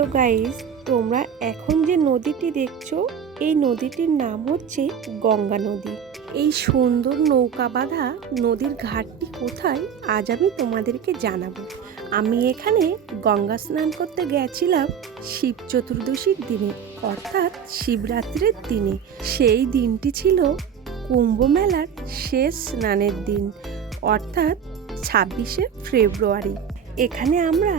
তো গাইস, তোমরা এখন যে নদীটি দেখছো এই নদীটির নাম হচ্ছে গঙ্গা নদী। এই সুন্দর নৌকা বাঁধা নদীর ঘাটটি কোথায় আজ আমি তোমাদেরকে জানাবো। আমি এখানে গঙ্গা স্নান করতে গেছিলাম শিব চতুর্দশীর দিনে, অর্থাৎ শিবরাত্রির দিনে। সেই দিনটি ছিল কুম্ভ মেলার শেষ স্নানের দিন, অর্থাৎ 26শে ফেব্রুয়ারি। এখানে আমরা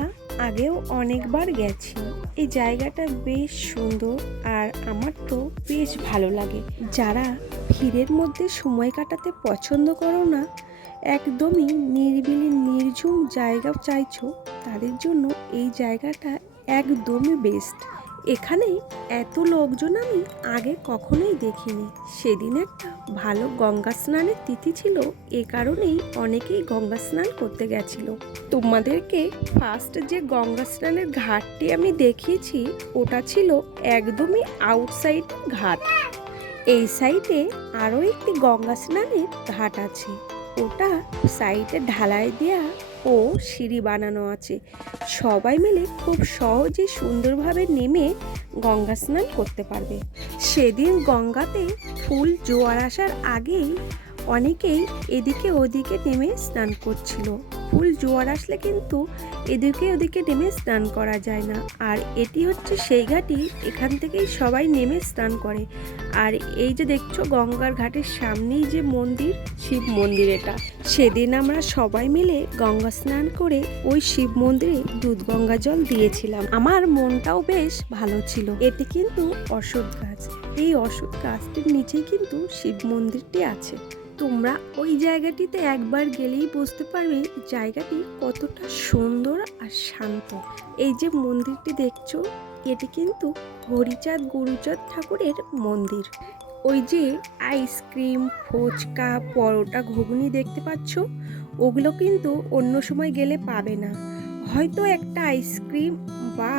আগেও অনেকবার গেছি। এই জায়গাটা বেশ সুন্দর আর আমার তো বেশ ভালো লাগে। যারা ভিড়ের মধ্যে সময় কাটাতে পছন্দ করো না, একদমই নিরিবিলি নির্ঝুম জায়গা চাইছো, তাদের জন্য এই জায়গাটা একদমই বেস্ট। এখানে এত লোকজন আমি আগে কখনোই দেখিনি। সেদিন একটা ভালো গঙ্গা স্নানের তিথি ছিল, এ কারণেই অনেকেই গঙ্গা স্নান করতে গেছিল। তোমাদেরকে ফার্স্ট যে গঙ্গা স্নানের ঘাটটি আমি দেখিয়েছি ওটা ছিল একদমই আউটসাইড ঘাট। এই সাইডে আরও একটি গঙ্গা স্নানের ঘাট আছে, ওটা সাইডে ঢালাই দেওয়া ও সিঁড়ি বানানো আছে। সবাই মিলে খুব সহজে সুন্দরভাবে নেমে গঙ্গা স্নান করতে পারবে। সেদিন গঙ্গাতে ফুল জোয়ার আসার আগেই অনেকেই এদিকে ওদিকে নেমে স্নান করছিল। ফুল জোয়ার আসলে কিন্তু এদিকে ওদিকে নেমে স্নান করা যায় না। আর এটি হচ্ছে সেই ঘাটই, এখান থেকেই সবাই নেমে স্নান করে। আর এই যে দেখছো গঙ্গার ঘাটের সামনেই যে মন্দির, শিব মন্দির এটা। সেদিন আমরা সবাই মিলে গঙ্গা স্নান করে ওই শিব মন্দিরে দুধ গঙ্গা জল দিয়েছিলাম। আমার মনটাও বেশ ভালো ছিল। এটি কিন্তু অশোক গাছ, এই অশোক গাছটির নিচেই কিন্তু শিব মন্দিরটি আছে। তোমরা ওই জায়গাটিতে একবার গেলেই বুঝতে পারবে জায়গাটি কতটা সুন্দর আর শান্ত। এই যে মন্দিরটি দেখছো, এটি কিন্তু হরিচাঁদ গুরুচাঁদ ঠাকুরের মন্দির। ওই যে আইসক্রিম, ফুচকা, পরোটা, ঘুগনি দেখতে পাচ্ছ, ওগুলো কিন্তু অন্য সময় গেলে পাবে না। হয়তো একটা আইসক্রিম বা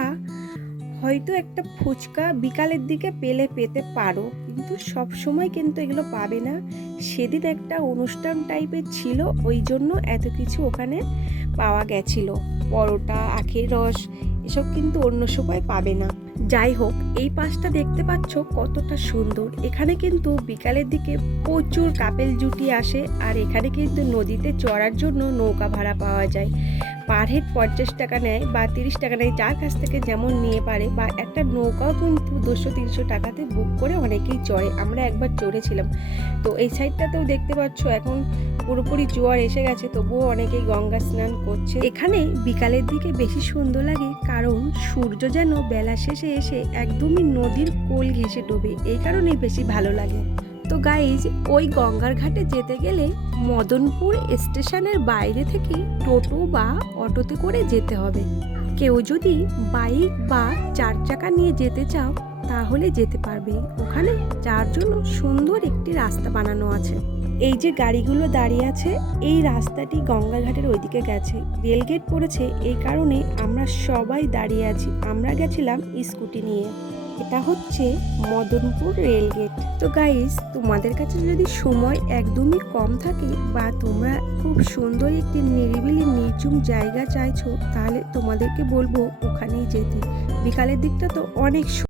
হয়তো একটা ফুচকা বিকালের দিকে পেতে পারো, কিন্তু সব সময় কিন্তু এগুলো পাবে না। সেদিন একটা অনুষ্ঠান টাইপের ছিল, ওই জন্য এত কিছু ওখানে পাওয়া গেছিল। পরোটা, আখের রস এসব কিন্তু অন্য সময় পাবে না। যাই হোক, এই পাশটা দেখতে পাচ্ছ কতটা সুন্দর। এখানে কিন্তু বিকালের দিকে প্রচুর কাপেল জুটি আসে। আর এখানে কিন্তু নদীতে চড়ার জন্য নৌকা ভাড়া পাওয়া যায়। পার হেড 50 টাকা নেয় বা 30 টাকা নেয়, যার কাছ থেকে যেমন নিয়ে পারে। বা একটা নৌকাও কিন্তু 200-300 টাকাতে বুক করে অনেকেই চড়ে। আমরা একবার চড়েছিলাম। তো এই সাইডটাতেও দেখতে পাচ্ছ এখন পুরোপুরি জোয়ার এসে গেছে, তবুও অনেকেই গঙ্গা স্নান করছে। এখানে বিকালের দিকে বেশি সুন্দর লাগে, কারণ সূর্য যেন বেলা শেষে এসে একদমই নদীর কোল ঘেঁষে ডোবে, এই কারণেই বেশি ভালো লাগে। তো গাইজ, ওই গঙ্গার ঘাটে যেতে গেলে মদনপুর স্টেশনের বাইরে থেকে টোটো বা অটোতে করে যেতে হবে। কেউ যদি বাইক বা 4 চাকা নিয়ে যেতে চাও তাহলে যেতে পারবে। ওখানে যাওয়ার জন্য সুন্দর একটি রাস্তা বানানো আছে। এই যে গাড়িগুলো দাঁড়িয়ে আছে, এই রাস্তাটি গঙ্গাঘাটের ওইদিকে গেছে। রেলগেট পড়েছে, এই কারণে আমরা সবাই দাঁড়িয়ে আছি। আমরা গেছিলাম স্কুটি নিয়ে। এটা হচ্ছে মদনপুর রেলগেট। তো গাইস, তোমাদের কাছে যদি সময় একদমই কম থাকে বা তোমরা খুব সুন্দর একটি নিরিবিলি নির্ঝুম জায়গা চাইছো, তাহলে তোমাদেরকে বলবো ওখানেই যেতে। বিকালের দিকটা তো অনেক